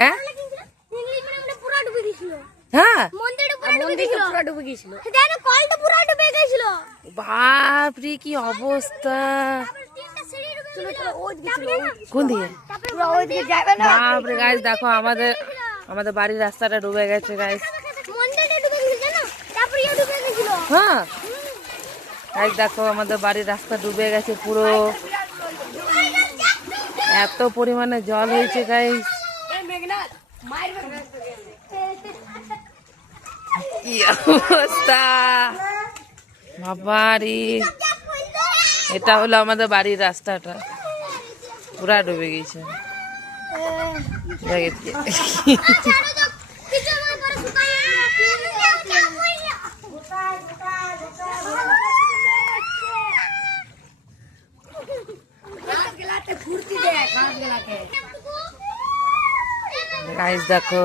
হ্যাঁ হ্যাঁ বাপরে কি অবস্থা, কোন দিকে বাপরে গাইস দেখো আমাদের বাড়ির রাস্তাটা ডুবে গেছে গাইস। হ্যাঁ গাইস দেখো আমাদের বাড়ির রাস্তা ডুবে গেছে পুরো, এত পরিমাণে জল হয়েছে গাইস। কি অবস্থা বাবারি, এটা হলো আমাদের বাড়ির রাস্তাটা পুরা ডুবে গেছে। গাইস দেখো